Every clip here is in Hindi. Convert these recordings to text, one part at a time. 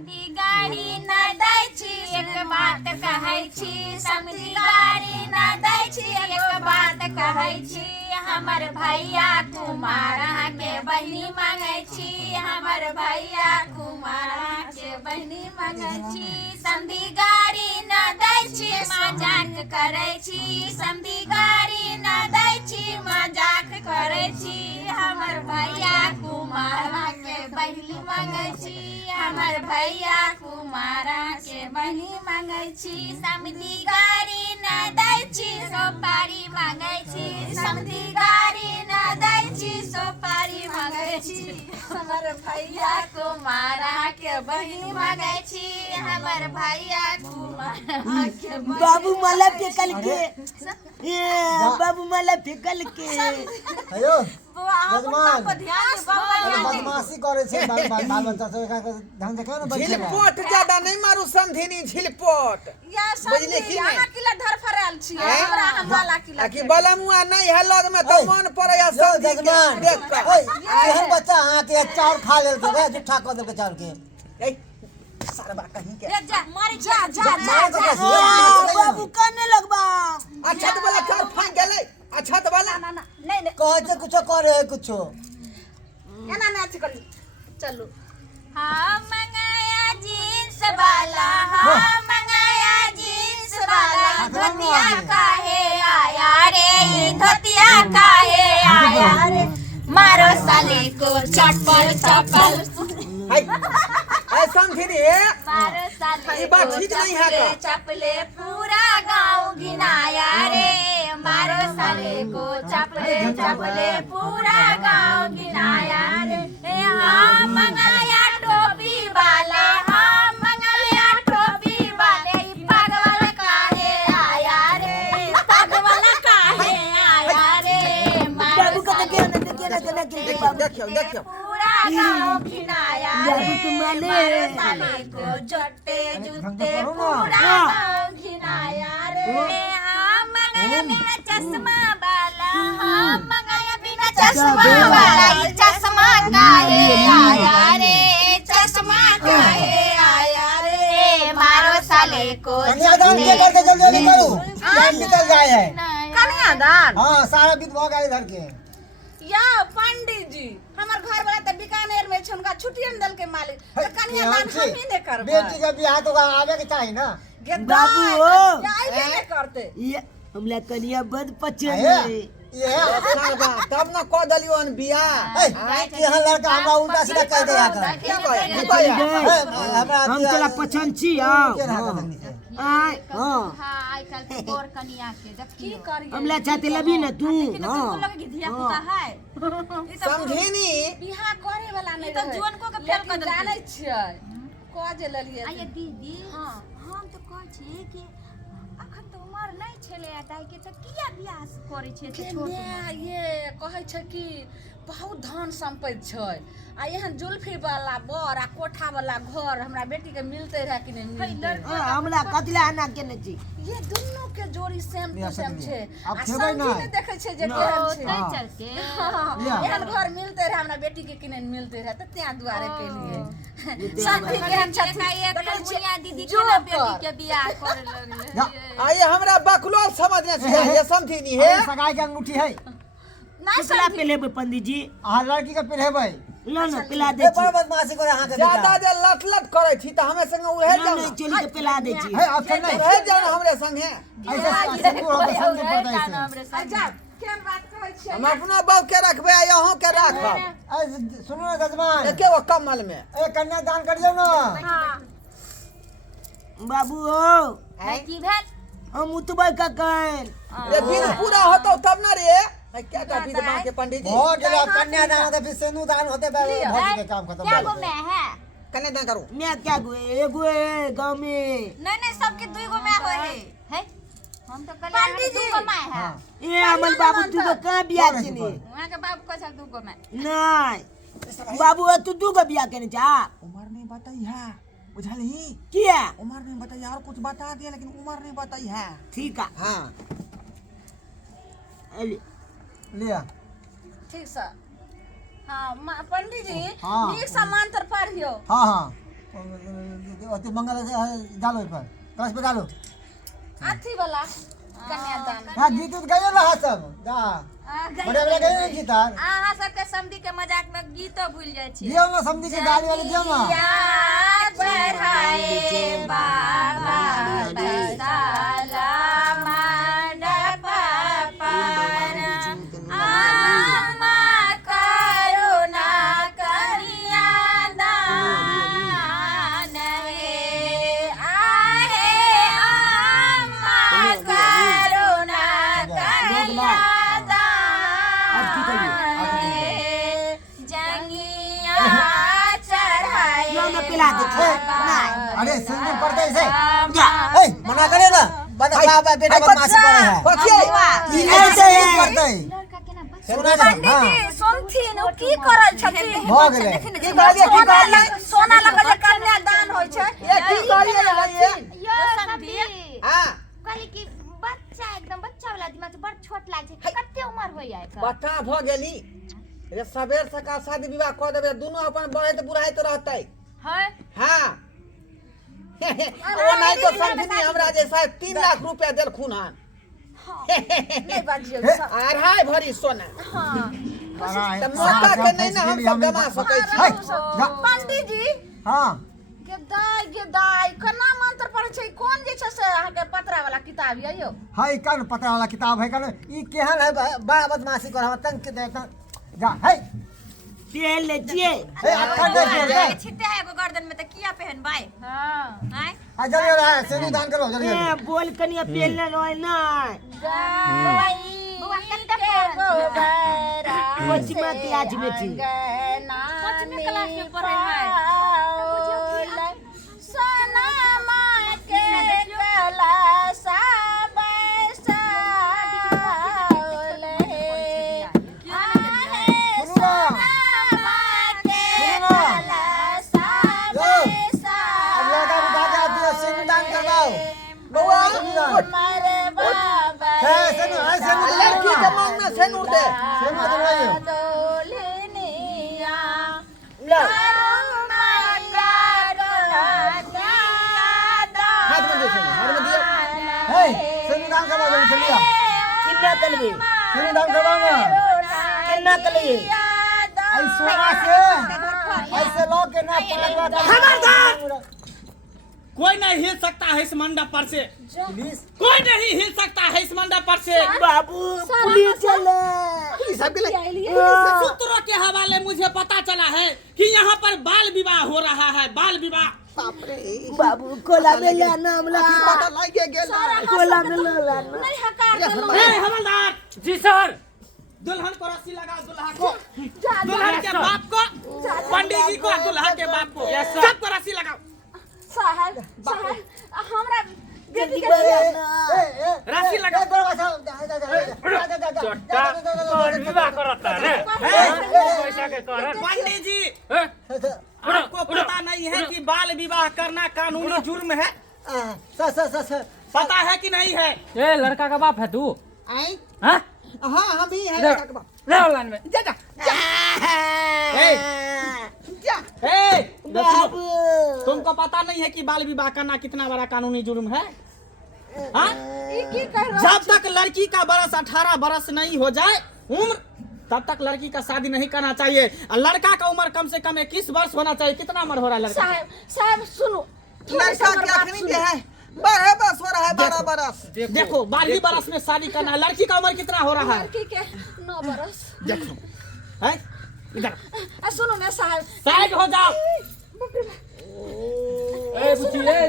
समधी गाड़ी न दै छी एक बात कहै छी समधी गाड़ी न दै छी एक बात कहै छी हमर भैया कुमार के बहिनी मांगै छी हमर भैया कुमार के बहिनी मांगै छी समधी गाड़ी न दै छी मजाक करै छी समधी गाड़ी न दै छी मजाक करै छी हमर भैया कुमार के बहिनी मांगै छी हमर भैया कुमार के बहिनी मांगै छी समधी गाड़ी न दै छी सोपारी मांगै छी समधी गाड़ी न दै छी सोपारी मांगै छी हमर भैया कुमार के बहिनी मांगै छी हमर भैया कुमार के बाबू मला फेकल के बाबू मला फेकल के हेलो जजमान बदमाशी करे छे बाल बच्चा सब का ढंग से क्यों न बच्चे झिलपोट ज्यादा नहीं मारू समधिनी झिलपोट या बुझले की यहाँ किला धर फराल छी हमरा हमला किला कि बलमुआ नहीं है लग में तो मन पड़े या लो समधी के जजमान देख कर ओए एहन बच्चा हां के चाउर खा लेल के वे जुठा क दे के चाउर के ए सारा कहीं के जा मार जा बाबू काने लगबा अच्छा तो वाला चार फान गेले अच्छा तो वाला ना नहीं कहे छे कुछो करे कुछो एना ना अच्छी कर चलो हाँ मंगाया जींस वाला हाँ मंगाया जींस वाला धोतिया काहे आया रे धोतिया काहे आया रे मारो साले को चप्पल चप्पल ए समधिनी मारो साले ये बात को ठीक नहीं है चप्पले का? चप्पले पूरा गांव गिनाया रे मारो साले को चप्पले चप्पले पूरा गांव गिनाया रे हाँ मंगाया टोपी वाला हाँ मंगाया टोपी वाले पग वाला काहे आया रे पग वाला काहे आया रे बाबू का देखिए बाबू देखियो पूरा गांव घिनाया बाबू के माले मारो साले को जट्टे जूते पूरा गांव घिनाया रे हाँ मंगाया बिना चश्मा वाला हाँ मंगाया बिना चश्मा वाला ये चश्मा काहे आया रे चश्मा काहे आया रे मारो साले को कन्यादान के करके जल्दी जल्दी करो टाइम निकल जाए है कन्यादान हां सारा बीत भ गए इधर के या पंडित जी हमर घर वाला त बीकानेर में छ उनका छुट्टियन दल के मालिक त कन्यादान हम ही ने करबे बेटी का बियाह तो आवे के चाहिए ना बाबू हो आइबे ने करते ये हमला कनिया बद पचन ये सारबा तब न क दलियो अन बिया यहाँ लड़का हमरा उल्टा सीधा कह दे आकर की कहे हम तोला पसंद छी आय हां हाँ आई कल के गोर कनिया के देखी करिए हमला चाहते लबी ना तू हां लगे धिया पुता है समधिनी बियाह करे वाला नहीं तो जुअन को के फेल कर देलकै। जानै छियै क जे ललिए आये दीदी हाँ हम तो कह छी कि अखन तो उमर नहीं छले दाई के तो किया बियाह करे छे से छोट उमर ये कहै छै कि बहुत धन संपत्ति छै आ एहन जुल्फी वाला बर आ कोठा वाला घर हमरा बेटी के मिलते रहे कि नहीं मिलते हमला कतला आना केने छी ये दोनों के जोड़ी सेम टू सेम छै अब आ खेबै समझी ना। ने देखै छै जे ओ केहन छै तै चल के हाँ, एहन घर मिलते रहे हमरा बेटी के किने मिलते रहे त त्या दुआरे के लिए समझी केहन का छथिन एक देखै छियै, मुनिया दीदी के जो ना बेटी कर। के बियाह करे लगले आये हमरा बकलोल समझने से ये समधिनी है सगाई के अंगूठी है नहीं कितला पे लेबे पंडित जी आ लड़की के पिरहेबै लो ना पिला दे ए छी बड़ बदमाशी करे अहाँ के ज्यादा जे लट लट करे छी त हमें संग उहे लो जाओ ना चोली के पिला दे छी है अखन नहीं उहे जाओ हमरे संगे ऐसे सिंदूर होके संगे पड़ता है अच्छा केहन बात कहै छियै हम अपना बाऊ के रखबे यहाँ के रखब ऐसे सुनो ना जजमान एके वो कमल में ए कन्यादान करियो ना हां बाबू हो की भेल हम उतबा का कहन ये विध पूरा होतो तब ना रे क्या का विध मां के पंडित जी हो गेला कन्यादान होते फिर सिंदूरदान होते भौजी के काम खत्म क्या हो गो में है कन्यादान करो मैं क्या गो एगो है गांव में नहीं सबके दुई गो में होए है हम तो कल पंडित जी गो में है ए अमन बाबू तू को कहां बियाह केने वहां के बाबू को चल दू गो में नहीं बाबू तू दू को बियाह केने जा उमर नहीं बताई है बुझली किया उमर नहीं बताई और कुछ बता दिया लेकिन उमर नहीं बताई है ठीक है हां लिया ठीक सर हाँ पंडित जी हाँ। नीक सा मंत्र पढ़ियो हां हां अति मंगल डालो पर कलश पे डालो। अथी वाला कन्यादान हां गीत गायो ना सब जा बड़े बड़े गायो गीत अहाँ सबके समधी के मजाक में गीतो भूल जाइ छी। दियो ना समझी के गाली वाले दियो ना याद बढ़ाए बाबा बसाला मंडप पर आमा करुणा कन्यादान हे आहे आमा करुणा कन्यादान हे जंगिया चढ़ाए ना पिला दे अरे सुन पड़ते ऐसे जा ए मना करे ना बाबा बेटा बदमाशी करे है कथी ई ऐसे ही पड़ते सुना ना पंडित जी सुनथिन ओ की करल छथिन हो गेलै की कहलिए की कहलिए सोना लगे जे कन्यादान होय छै ये की कहलिए ना ये यो समधी हां कहली कि बच्चा एकदम बच्चा वाला दिमाग बड़ छोट लागे छै कते उम्र होय जाय का बता भ गेली रे सबेर सकाल शादी विवाह क देबे दुनो अपन बढ़ैत बुढ़ाइत रहतै है हां ओ नहीं तो समझनी हमरा जे शायद 3 लाख रुपया देलखुन हन नहीं बाजियो अढ़ाई भरी सोना त मौका के नहीं ना हम सब गमा सकै छी पंडित जी हां गे दाई कना मंत्र पढ़े छै कोन जे छै से अहाँ के पत्रा वाला किताब य यो हाय कान पता वाला किताब है कान ई केहन है बड़ा बदमाशी कर हम तंग के देता जा है तेल ले जिए ए अखन दे छिटे है एगो गर्दन में त किया पहन भाई हां हैं आ जल्दी आ सेनी दान करो जल्दी ए बोल कनिया पेल ना रोय ना बुआ कते पढ़ कोची में क्लास में थी कोच में क्लास में पढ़े है सोना मां के कला लड़की के मांग में सेनूर दे सेना दलवाइयो हाथ में दे हाथ में दियो हे सेनी दान करवा जल्दी चलिया कितना कलबे सेनी दान करवाओ कितना कलबे आई सोना से ऐसे लो के ना पागवा खबरदार कोई नहीं हिल सकता है इस मंडप पर से पुलिस कोई नहीं हिल सकता है इस मंडप पर से बाबू पुलिस चले सब के सूत्रों के हवाले मुझे पता चला है कि यहाँ पर बाल विवाह हो रहा है बाल विवाह बाप रे बाबू कोला में ला नाम ला पता लागे गेल कोला में ला नहीं हकार ए हवलदार जी सर दुल्हन को रस्सी लगाओ दुल्हा को दुल्हन के बाप को पंडित जी को दुल्हा के बाप को सबको रस्सी लगाओ साहब हमरा बेटी के रस्सी लगाओ विवाह करता है पैसा के कारण पंडित जी आपको पता नहीं है कि बाल विवाह करना कानूनी जुर्म है सर पता है कि नहीं है ए लड़का का बाप है तू आई हां हां हम ही है लड़का के बाप ले लाइन में जा जा जा बाबू तुमको पता नहीं है कि बाल विवाह करना कितना बड़ा कानूनी जुर्म है हाँ? ई की कर जब तक लड़की का बरस 18 बरस नहीं हो जाए उम्र तब तक लड़की का शादी नहीं करना चाहिए और लड़का का उम्र कम से कम 21 वर्ष होना चाहिए कितना उम्र हो रहा है लड़का का? साहब सुनो लड़का के आखिरी में है 12 बरस हो रहा है 12 बरस देखो 12 बरस में शादी करना है लड़की का उम्र कितना हो रहा है लड़की के 9 बरस देखो है इधर सुनो ना साहब साइड हो जाओ ए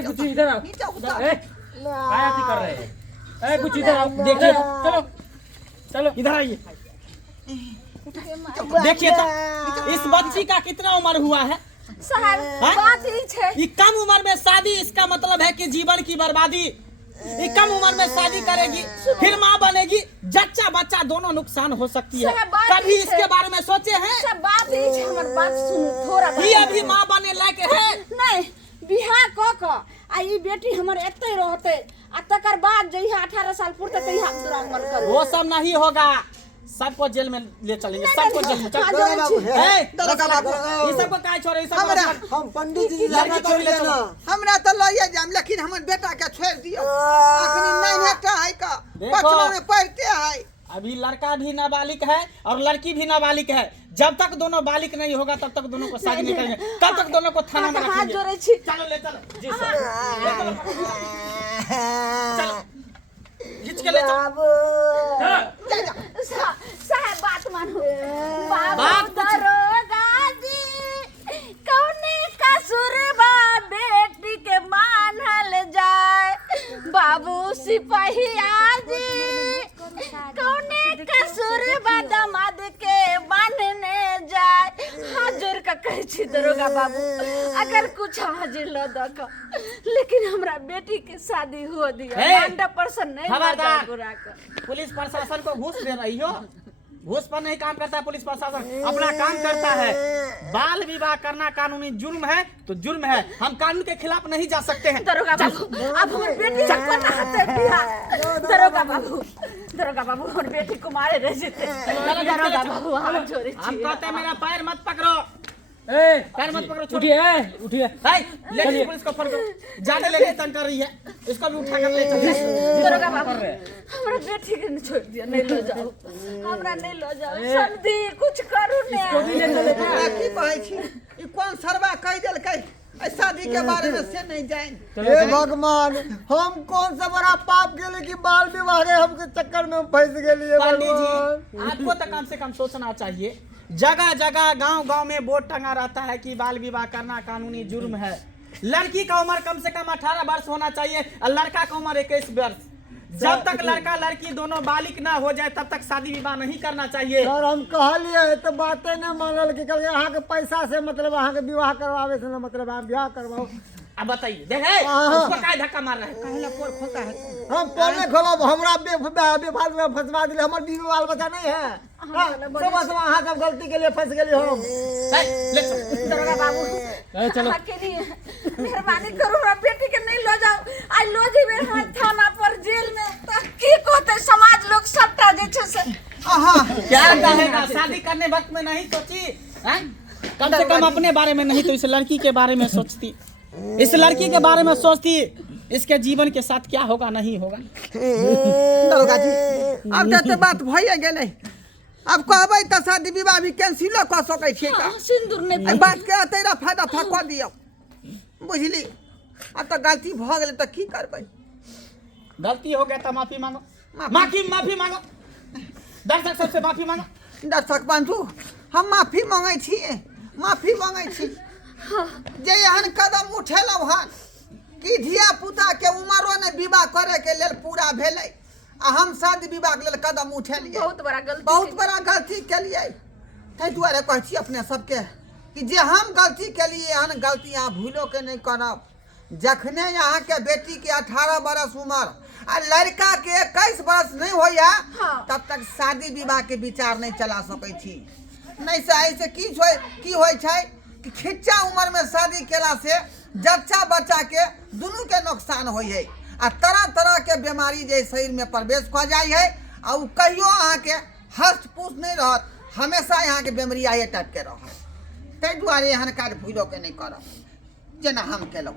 बुच्ची इधर आओ ए क्या कर रहे हैं ए बुच्ची इधर आओ देखिए चलो चलो इधर आइए देखिए तो इस बच्ची का कितना उम्र हुआ है साहब हाँ? बात ही छे ये कम उम्र में शादी इसका मतलब है कि जीवन की बर्बादी ये कम उम्र में शादी करेगी फिर माँ बनेगी जच्चा बच्चा दोनों नुकसान हो सकती है साहब, बात कभी ही इसके है। बारे में सोचे हैं सब बात ही छे हमर बात सुनो थोड़ा ये अभी माँ बने लायक है नहीं बिहार क आ ई बेटी हमर एते रहते आ तकर बाद जइहा 18 साल पुरते तइहा दुरागमन करू वो सब नहीं होगा सबको जेल में ले चलेंगे, सबको जेल में चल। दरोगा बाबू, ए, दरोगा बाबू, ये सबको काय छोड़े, ये सब हम पंडित जी जाना लड़की को छोड़ ले देना। हमरा तो लइए जाम, लेकिन हमर बेटा के छोड़ दियो। अखनी नहीं नेटा है का, देखो। पटना में पढ़ते है। अभी लड़का भी नाबालिग है और लड़की भी नाबालिग है। जब तक दोनों बालिग नहीं होगा तब तक दोनों को शादी नहीं करेंगे, तब तक दोनों को थाना में रखेंगे। चलो ले चलो जी सर, ले चलो चलो खींच के ले चलो। साहब बात मानो। बात बाबू कुछ- दरोगा जी कौने कसूरबा बेटी के मानल जाए। बाबू सिपहिया जी कौने कसूरबा दामाद के मानने जाए। हाजिर का कहे छी दरोगा बाबू, अगर कुछ हाजिर ल दक, लेकिन हमरा बेटी के शादी हो दिया। हे, 100% नहीं खबरदार। बुरा कर। पुलिस प्रशासन को घूस दे रही हो, घूस पर नहीं काम करता है पुलिस प्रशासन, अपना काम करता है। बाल विवाह करना कानूनी जुर्म है तो जुर्म है, हम कानून के खिलाफ नहीं जा सकते हैं। दरोगा बाबू अब हमर बेटी से कोना हाथे बिया। दरोगा बाबू हमर बेटी को मारे रह जेते। दरोगा बाबू हाथ जोड़े हम छी। कहते हैं मेरा पैर मत पकड़ो, ए, पैर मत पकड़ो, छोड़िए। उठिए उठिए। लेकिन पुलिस को फोन करो, जाने लेके तंग कर रही है, इसको भी उठा कर ले चलो। दरोगा बाबू हमरा बेटी के नहीं छोड़ दिया, नहीं लो जाओ, हमरा नहीं लो जाओ। समझी कुछ करू ने। हमरा की कहै छी, ई कोन सरवा कह देलकै ए शादी के बारे में से नहीं जान। हे भगवान, हम कौन सा बड़ा पाप केले कि बाल विवाह के हमके चक्कर में फंस गेलिए पंडित भगवान। जी आपको तो कम से कम सोचना चाहिए। जगह जगह गांव गांव में बोर्ड टंगा रहता है कि बाल विवाह करना कानूनी जुर्म है। लड़की का उम्र कम से कम 18 वर्ष होना चाहिए और लड़का का उम्र 21 वर्ष। जब तक लड़का लड़की दोनों बालिग ना हो जाए तब तक शादी विवाह नहीं करना चाहिए। सर हम कहलिए तो बातें न मानल कि कहलिए अहाँ के पैसा से मतलब अहाँ के विवाह करवावे से न मतलब आप ब्याह करवाओ। अब बताइए, देखे उसको काय धक्का मार रहा है। कहला पोर खोता है। हम पढ़ने खोलब हमरा बेफालतू में फंसवा दिले, हमर बीवी बाल बच्चा नहीं है। सब अहाँ सब गलती के लिए फंस गेली हम। ले चलो। दरोगा बाबू चलो। के लिए मेहरबानी करो, हमरा बेटी के नहीं लो जाओ। आई लो जेबे हम थाना पर जेल में त की कहते समाज लोग सबटा जे छै से। क्या कहेगा, शादी करने वक्त में नहीं सोची हैं? कम से कम अपने बारे में नहीं तो इस लड़की के बारे में सोचती, इस लड़की के बारे में सोचती इसके जीवन के साथ क्या होगा नहीं होगा। दरोगा जी अब तो बात भइए गेलै, अब कहबै त शादी विवाह भी कैंसिलो क सकै छियै का। सिंदूर नहीं एहि बात के अतैरा फायदा फकवा दियौ, बुझली। अब तो गलती भ गेलै त की करबै। गलती हो गया तो माफी मांगो, माफी मांगो, दर्शक सबसे माफी मांगो। दर्शक बंधु हम माफी मांगै छी, माफी मांगै छी जे एहन कदम उठेलहुँ हन कि धिया पुता के उमरो ने विवाह करे के लेल पूरा भेलै आ हम शादी विवाह के लेल कदम उठेलियै। बहुत बड़ा गलती, बहुत बड़ा गलती केलियै। ताहि दुआरे कहै छी अपने सबके कि जे हम गलती केलियै एहन गलती अहाँ भूलो के नहीं करब। जखने यहाँ के बेटी के 18 बरस उम्र आ लड़का के 21 बरस नहीं होइया तब तक शादी विवाह के विचार नहीं चला सकै छी। नहीं से ऐसे की होइ छै कि खिच्चा उम्र में शादी केला से जच्चा बच्चा के दुनू के नुकसान होइ है आ तरह तरह के बीमारी जे शरीर में प्रवेश क जाइ है आ उ कहियो अहाँ के हस्त पुष्ट नहीं रहत, हमेशा यहाँ के बीमारी आए टाइप के रहत। ताहि दुआरे एहन काज भूलो के नहीं करब जेना हम केलहुँ।